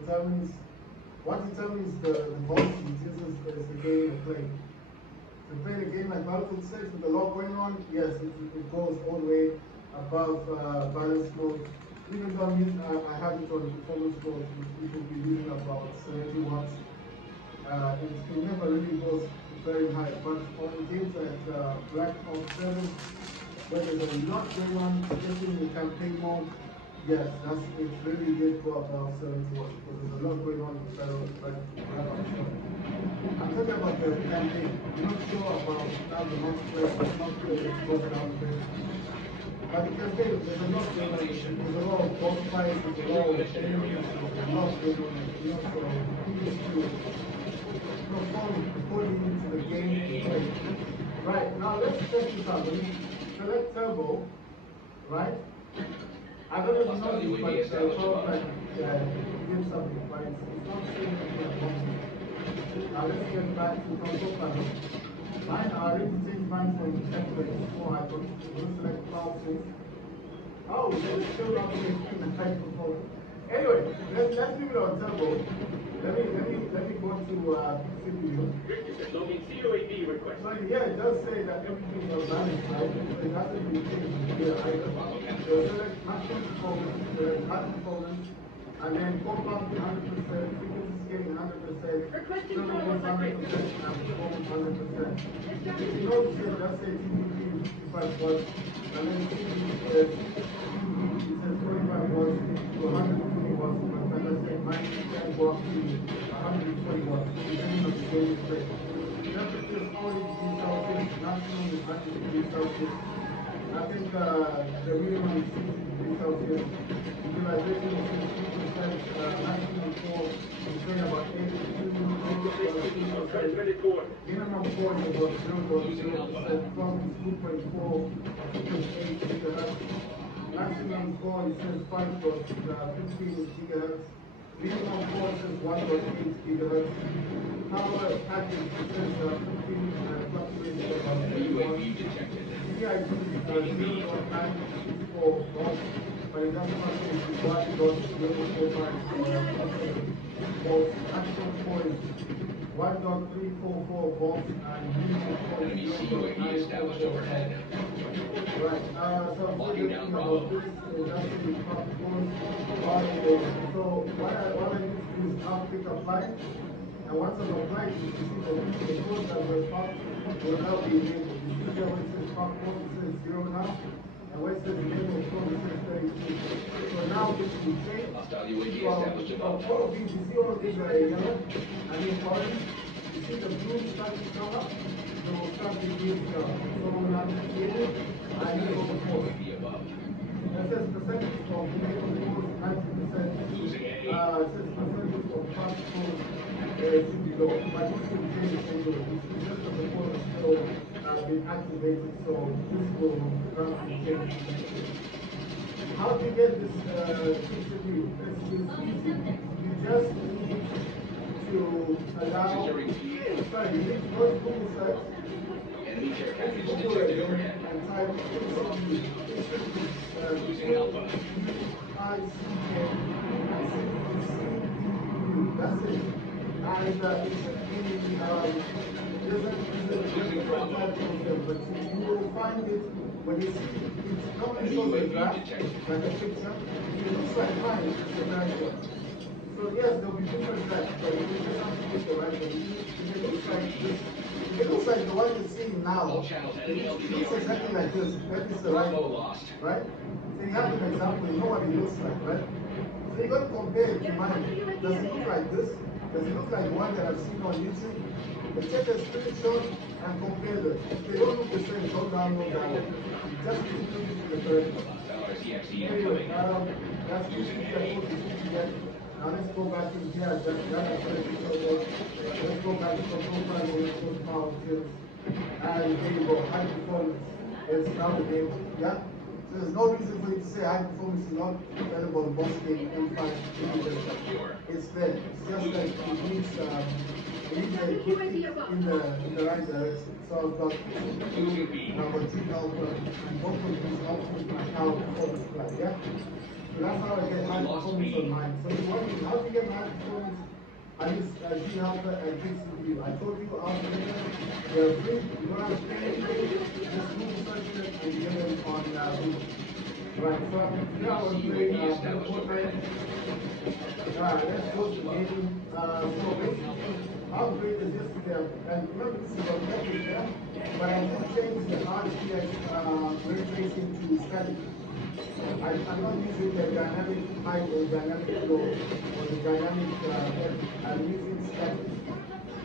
determines the voltage it uses as the game you play. To play the game like Battlefield 6 with a lot going on, yes, it goes all the way above balance mode. Even though I have it on performance mode, it will be using about 70 watts. It never really goes very high, but on games like Black Ops 7, where there's a lot going on, especially in the campaign mode, yes, it really did go above 70 watts because there's a lot going on in the battle Black Ops 7. I'm talking about the campaign. I'm not sure about how the multiplayer is broken out a bit. But the campaign, there's a lot going on. There's a lot of boss fights, there's a lot of enemies, there's a lot going on. So you need to perform according to the game you play. Right, now let's check this out. When you select turbo, right? I don't know if you know this, but turbo can give something, but it's not saying anything at the moment. Now let's get back to control panel. Mine, I already changed mine from template to 4 icons. We'll select cloud 6. Oh, it's still not going to the high performance. Anyway, let's leave it on turbo. Let me go to CPU. Logging COAD request. So yeah, it does say that everything is balanced, right? So it hasn't been changed here either. So select maximum performance, select high performance, and then compound 100%, frequency scaling 100%, Requesting performance 100%, and performance 100%. If you notice here, let's say TDP 55 watts, and then CPU it says 25 watts to 120 watts, but like I said, mine can go up to 120 watts, depending on the game you play. Temperature is always degrees Celsius, maximum is 100 degrees Celsius. I think the minimum is 60 degrees Celsius. Utilization is 60%, maximum 4 is saying about 82%. Minimum 4 is about 0.0%, from is 2.4, 2.8 gigahertz. Maximum 4 it says 5.15 gigahertz. Minimum 4 says 1.8 gigahertz. Power package it says 15 fluctuations about 10 watts. CID is 0.964 volts, but it doesn't fluctuate with what goes 0.45 volts. Maximum 4 is 1.344 volts and minimum 4 is 0.944 volts. Right, so I'm thinking about this, that's the top code. So what I need to do is now click apply, and once I've applied, you see the code that was popped will now be enabled. You see there where it says top code, it says 0 now, and where it says enable code, it says 32. So now this will change. So all of these, you see all of these are yellow, and then orange, you see the blue starting to come up, so we'll start the blue here. So we'll have to change it. I need over 4. It says percentage of enable code 90%. It says percentage of pass code should be low. But this will change anyway. It's just that the code is still been activated, so this will change. How do you get this CPU? It's easy. You just need to allow. Sorry, you need to go to Google search. Enemy care package detected overhead. And type Losing Alpha. That's it. And it should be there's a different type of them, but you will find it when you see it normally shows a graph, like a picture. It looks like mine, it's a right one. So yes, there'll be different graphs, but you just have to pick the right one. It looks like this. It looks like the one you're seeing now. It looks exactly like this. That is the right one, right? So you have an example, you know what it looks like, right? So you're going to compare it to mine. Does it look like this? Does it look like the one that I've seen on YouTube? But take a screenshot and compare them. If they don't look the same, don't download that one. Just keep looking to the correct one. Anyway, that's the now let's go back in here. Let's go back to control panel, let's go to power tips. And there you go, high performance. It's now the name. Yeah? So there's no reason for you to say high performance is not available in boss game M5. It's there. It's just that it needs a kick in the right direction. So I've got 2, I've got 3 alpha, and both of these output my power performance plan. Yeah? So that's how I get high performance on mine. So you want how to get high performance? I use G-Helper and GCPU. I told you how to get them. They're free. You don't have to pay anything. Just Google search them and get them on Google. Right, so now I will play Fortnite. Let's go to gaming. So basically, how great is this today? And remember, this is on Netflix, yeah? But I just changed the RTX ray tracing to static. I'm not using the dynamic high or dynamic low or the dynamic I'm using static,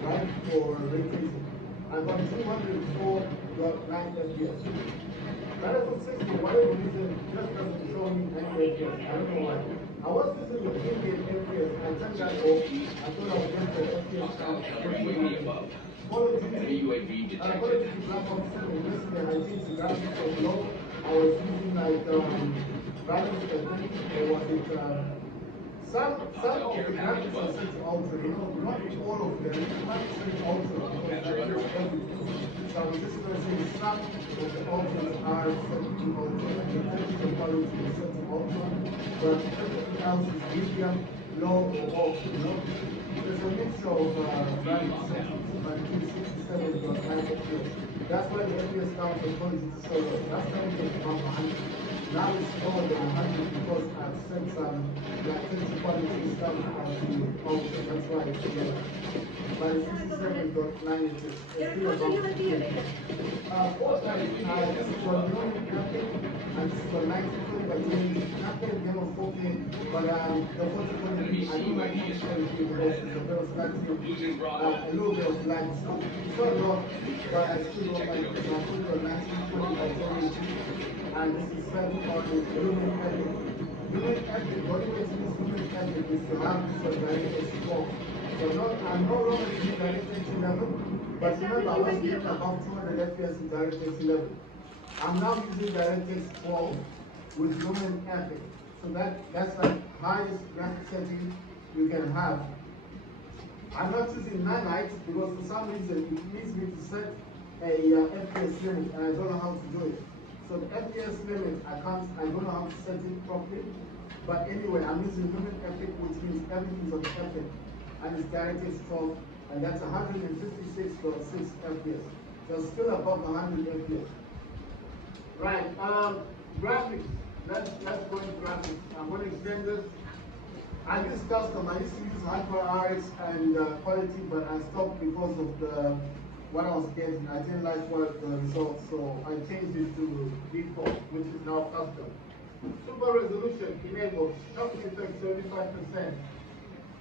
right, for ray tracing. I've got 204.9 FPS. Battlefield 6, for whatever reason, just doesn't show me any FPS. I don't know why. I was using the in-game FPS, and turned that off. I thought I would get the FPS count. Call of Duty, Black Ops 7, yesterday I changed the graphics from low. I was using like Radeon, or was it some of the graphics are set to ultra, you know, not all of them, not set to ultra because that is everything. So I was just going to say some of the ultras are set to ultra, and the technical quality is set to ultra, but everything else is medium, low, or off, you know. There's a mixture of graphics settings, but 267.9 FPS. That's why the FPS count is going to show us. That's why we get above 100. Now it's lower than 100 because I've sent some technical quality stuff to ultra. That's why it's lower. But it's 67.9 is still above 50. Fortnite, this is for Learning Camping, and this is for 1920x1080. Not going to be on 4K, but the 4020, I don't like 2020 because it's a bit of static, a little bit of lag. It's not a lot, but I still don't like it. So I put it on 1920x1080, and this is set on Lumen Epic. Lumen Epic, the only way to use Lumen Epic is to have this on DirectX 12. So I'm no longer using DirectX 11, but remember I was getting about 200 FPS in DirectX 11. I'm now using DirectX 12 with Lumen Epic. So that's the highest graphics setting you can have. I'm not using nanites because for some reason it needs me to set a FPS limit, and I don't know how to do it. So the FPS limit, I don't know how to set it properly. But anyway, I'm using Lumen Epic, which means everything's on Epic. And it's DirectX 12, and that's 156.6 FPS. So still above 100 FPS. Right, graphics. Let's go into graphics. I'm going to extend this. I use custom. I used to use HyperRX and quality, but I stopped because of what I was getting. I didn't like the results, so I changed it to default, which is now custom. Super resolution enabled. Shocking effect 75%.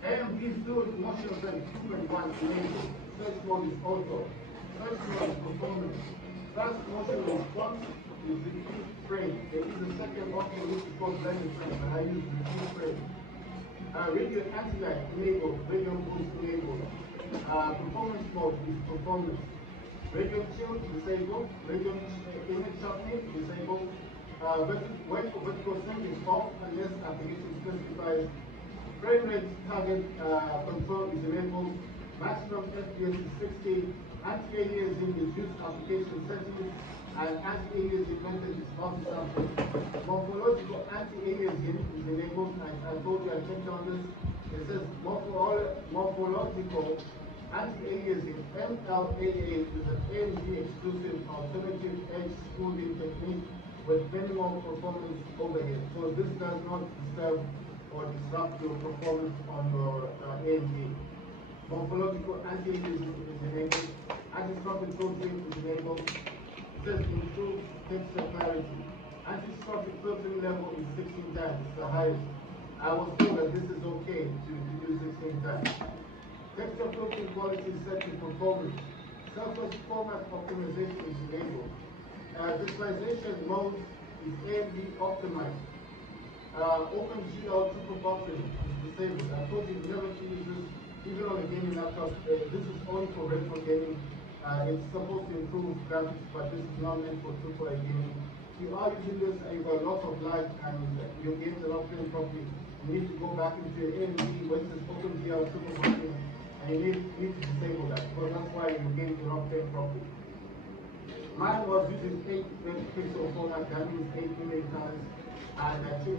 AMD fluid motion effect 2.1 enabled. Search mode is auto. Search mode is performance. Fast motion response is repeat frame. There is a second option which is called blended frame, but I use repeat frame. Radio anti-lag enabled. Radio boost enabled. Performance mode is performance. Radio chill disabled. Radio image sharpening disabled. Vertical sync is off unless application specifies. Frame rate target control is enabled. Maximum FPS is 60. Anti-aliasing is used application settings, and anti-aliasing method is multi-sample. Morphological anti-aliasing is enabled, and I told you I checked on this. It says morphological anti-aliasing MLAA is an AMD exclusive alternative edge smoothing technique with minimal performance overhead. So this does not disturb or disrupt your performance on your AMD. Morphological anti-aliasing is enabled. Anti-stropping filtering is enabled. It says improve texture clarity. Anti-stropping filtering level is 16 times. It's the highest. I was told that this is okay to use 16 times. Texture filtering quality is set to performance. Surface format optimization is enabled. Visualization mode is AMD optimized. OpenGL triple buffering is disabled. I told you never to use this, even on a gaming laptop. This is only for retro gaming. It's supposed to improve graphics, but this is not meant for AAA gaming. If you are using this and you've got lots of lag and your games are not playing properly, you need to go back into your AMD, where it says OpenGL triple buffering, and you need to disable that, because that's why your games are not playing properly. Mine was using 8 megapixel format, that means 8 million times. and I choose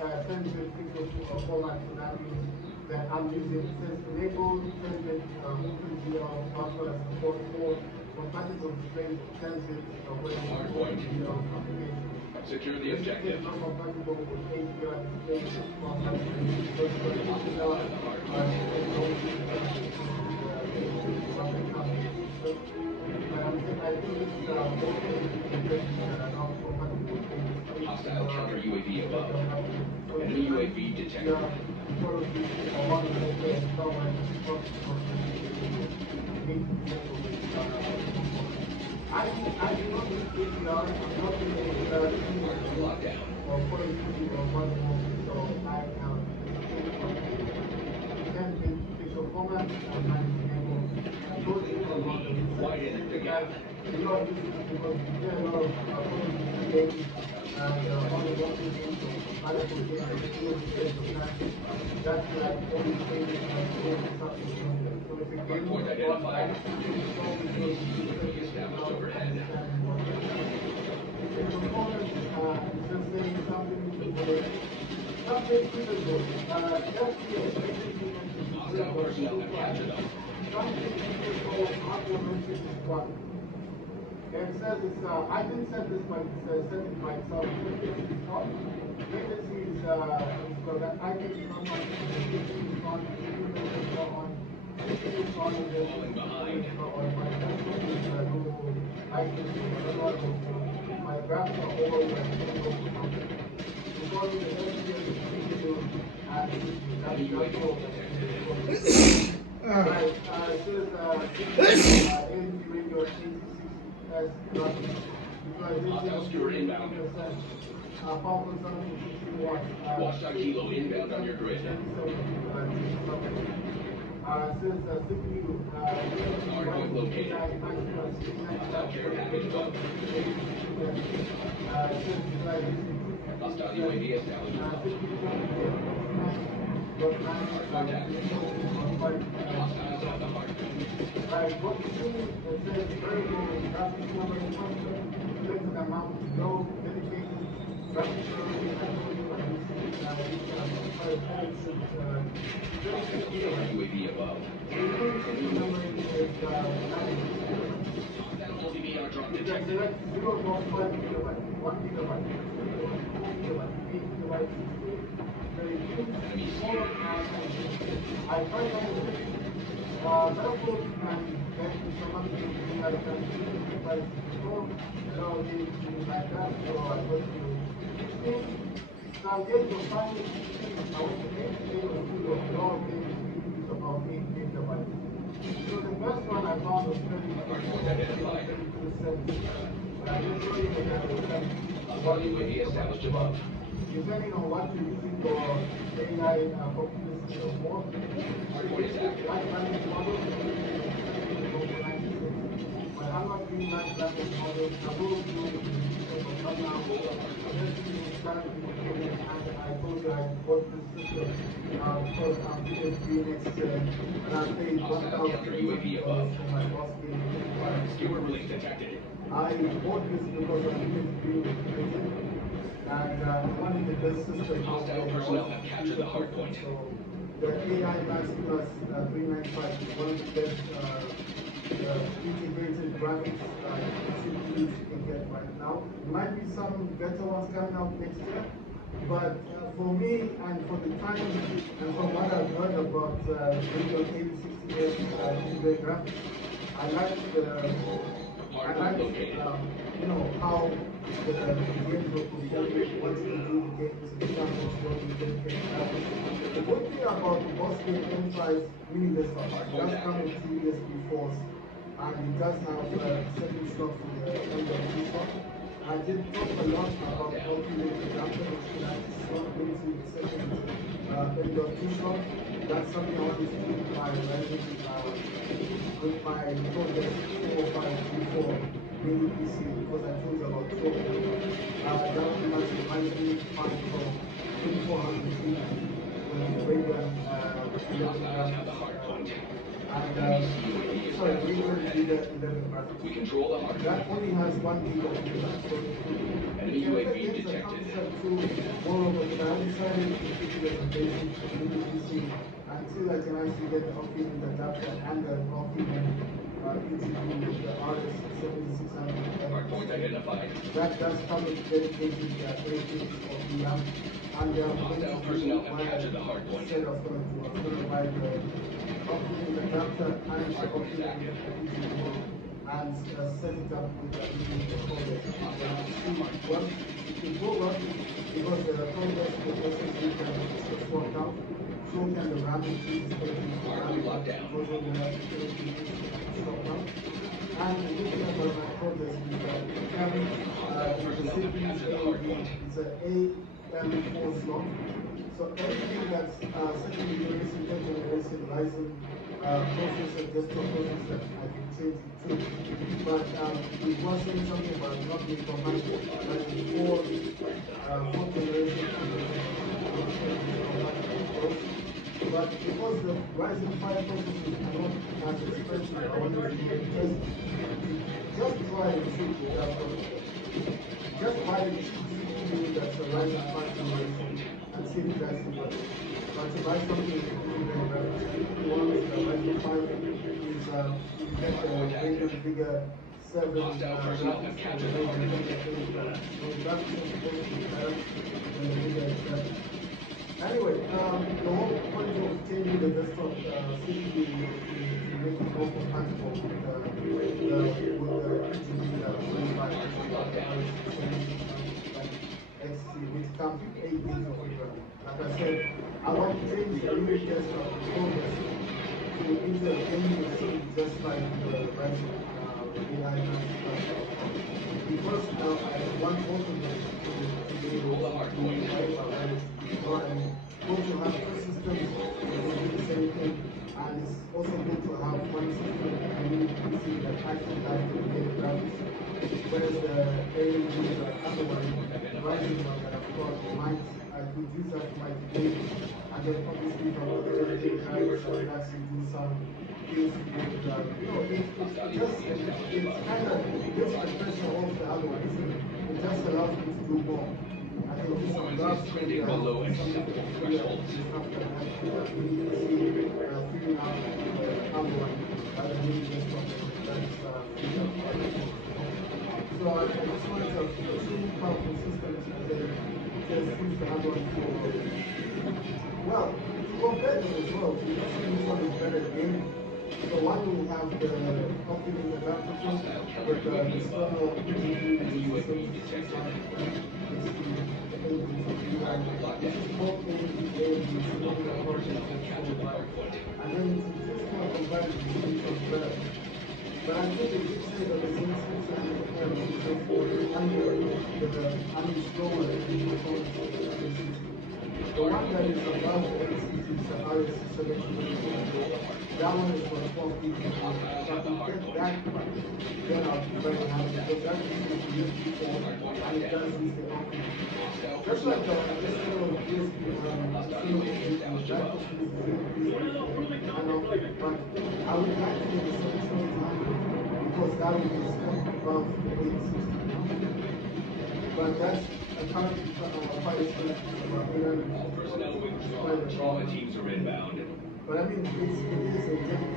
10-bit pixel format, so that means that I'm using, it says enable 10-bit OpenGL buffer support for compatible displays 10-bit web OpenGL application. Secure the objective. Not compatible with API displays format because API Hostile counter UAV above. Enemy UAV detected. I do not use API, I'm not using Lockdown. or productivity or one more, so I am can be picture format and managing able. I told you about the Widen the research. gap. A lot of this is because we get a lot of games and all the working games or compatible games and skills games of that. That's like only thing going to start with. So if a game Hardpoint identified. it's always going to be Established overhead. understanding what the components is just saying something something critical. That's the expectation Hostile personnel have captured them. something critical argumented is what. It says it's, I didn't set this, but it's set it by itself. Latency is on. Latency is because I think it's not on. Latency is on. Latency is not on. Latency is on. Falling behind. My desktop is low. I can see my graphs are all because the FPS is video and that's all. Right, it says, in radio 86 Hostile skewer inbound. power consumption 60 watts. Watchdog Kilo inbound on your grid. Since CPU, Hardpoint located. Hostile care package above. Hostile UAV established above. Contact. Hostiles have the hard point. What you see, it says variable graphics memory function, selected amount to go, dedicated graphics memory, I told you I UAV above. memory is Hostile LTVR drone you can detected. select 0.5 gigabyte, 1 gigabyte, 4 gigabyte, 8 gigabyte, 16. Very few, small, I tried Therefore, and then some other things we have done by before, allow me to like that, so I went to 16. So I'm getting to find 16, I went to 8, 8 was good, a lot of things is about 8 gigabytes. So the best one I found was 30, Hardpoint identified. 3270. But I just show you that Hostile UAV established above. depending on what you're using for AI population or more, Hardpoint is active. large language models, but I'm not doing large language models. I will do it in the future, but not now. I'm just doing it starting with the beginning, and I told you I bought this system because I'm doing it next year, and I paid $1,000 for my boss game. Skewer release detected. I bought this because I'm doing it and one of the best systems out there. Hostile personnel have captured the hard point. So the AI Max Plus 395 is one of the best integrated graphics CPUs you can get right now. There might be some better ones coming out next year, but for me and for the time and from what I've heard about Radeon 8060 integrated graphics, I like you know, how the games were performing, what you can do the games, examples, what you can get. The good thing about the boss game M5 mini desktop, it does come with 2 USB ports, and it does have a second slot for the M.2 slot. I did talk a lot about multi-link adapter, which can actually slot into the second M.2 slot. That's something I wanted to do with my Radeon, with my Project 4534 mini PC, because I told you about 2 of them. That one has a Ryzen 5 Pro 2400 GB with Radeon 11 graphics point. And Enemy UAV is sorry, down we overhead. did that 11 graphics. We control the hard That point. only has 1 gig of memory. So Enemy another UAV games that detected. comes up to more of a, but I decided to keep it as a basic mini PC until I can actually get the off-feeding adapter and the off-feeding EGB with the RS 7600 Hard point identified. that does come with dedicated 8 gigs of VRAM. And Hostile personnel have captured the hard point. said I was going to do. I was going to buy the off-feeding adapter and the Hard point is off-feeding active. EGB and set it up with the codec. Well, it will go well because the codec with SSD can swap out. So can the RAM is Hardpoint locked down. because of the swap out. And the good thing about my codec is that it can Personnel have captured the hard point. it's an AM4 slot. So everything that's second generation, third generation, Ryzen processor, desktop processor, I can change it to. But we were saying something about not being compatible. Like fourth generation, but because the Ryzen 5 processors are not as expensive, I wanted to just try and see if that works. Just buy the CPU that's a Ryzen 5 generation and see if that's the work. But to buy something is very better. The one with the Ryzen 5 is you get the Radeon bigger 7 Personnel have captured the hard point. so that's supposed to be better than the bigger 7. Anyway, the whole point of changing the desktop CPU to make it more compatible with the EGB 25 XT, which comes with 8 gigs of RAM. Like I said, I want to change the unit desktop progress to into a gaming machine just like the Ryzen AI because I want both of them to be able to do good to have two systems that will do the same thing, and it's also good to have one system that I really PC that actually has dedicated graphics. Whereas the AMD other one, the Ryzen one that I've got, I could use that for my today, and then obviously if I want to dedicate graphics, I could actually do some things with it's kind of lifts the pressure off the other one, isn't it? It just allows me to do more. I can do some Performance is trending below acceptable thresholds. Figuring out the other one, rather than really just something that's so I just wanted to have two powerful systems and then just use the other one for, well, to compare them as well, because this one is better at gaming. So one will have the optimum adapter with the external UAV detected. And then just kind of combine the systems better. But I think they did say that the same system is for uninstalled the one that is above the NCT is the RS724. That one is for 12 people. If I can get that one, then I'll be very happy because that is the USB port and it does use the option. Just like the external USB, but I would like to get the 7700 because that one is above the 860. But that's a current fire station. All personnel withdrawn. Trauma teams are inbound. But I mean, it is a dedicated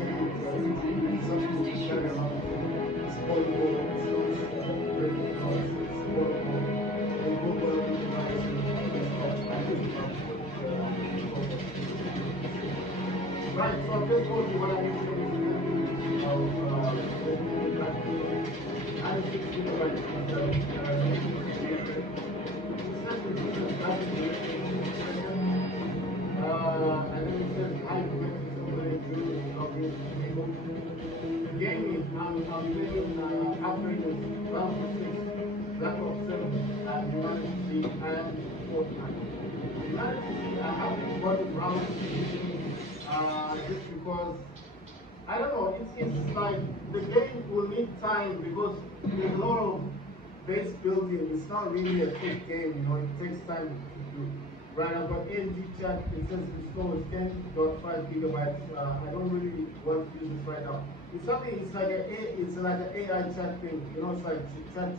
something to carry around. It's portable, it's portable. They go well with the Ryzen right, so I've just told you what I need to do of and 6 gigabytes and then it says high the game is I'm playing African round 6, Black Ops 7, and Humanity and Fortnite. Humanity, I haven't got round 16 just because I don't know, it's like the game will need time because there's a lot of base building. It's not really a quick game, you know, it takes time to do. Right, I've got 8 gig chat. It says install is 10.5 gigabytes. I don't really want to use this right now. It's something. It's like an AI chat thing. You know, it's like chat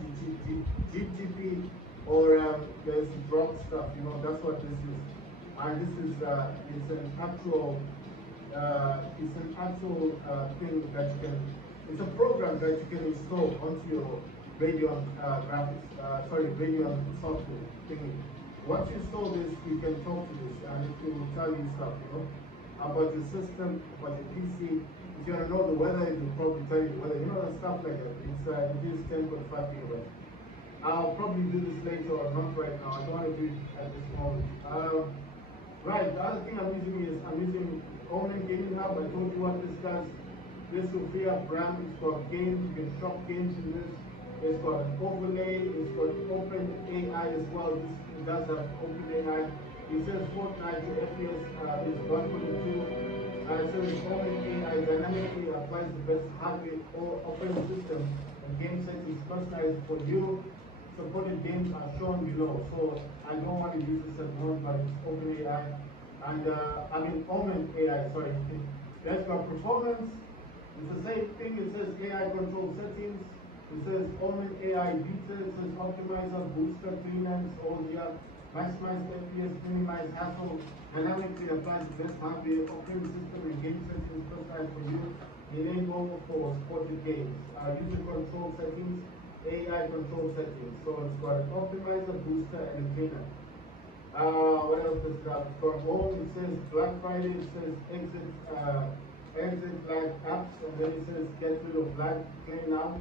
GTP or there's drop stuff. You know, that's what this is. And this is it's an actual thing that you can. It's a program that you can install onto your Radeon graphics. Radeon software thingy. Once you install this, you can talk to this and it will tell you stuff, you know, about your system, about your PC. If you want to know the weather, it will probably tell you the weather, you know, and stuff like that. It is 10.5 gigabytes. I'll probably do this later or not right now. I don't want to do it at this moment. Right, the other thing I'm using Omen Gaming Hub. I told you what this does. This will free up RAM. It's got games. You can shop games in this. It's got an overlay. It's got open AI as well. This does have open AI. It says Fortnite FPS is 1.2. It says open AI dynamically applies the best hardware or operating system and game settings customized for you. Supported games are shown below. So I don't want to use this at the moment, but it's open AI. And Omen AI, sorry. That's got performance. It's the same thing. It says AI control settings. It says Omen AI beta. It says optimizer, booster, cleanance, OGR, maximize FPS, minimize hassle, dynamically applies the best hardware, operating system, and game settings personalized for you. Enable for supported games. User control settings, AI control settings. So it's got an optimizer, booster, and a cleaner. What else does it have? From home, it says Black Friday. It says exit flag apps, and then it says get rid of flag, clean now.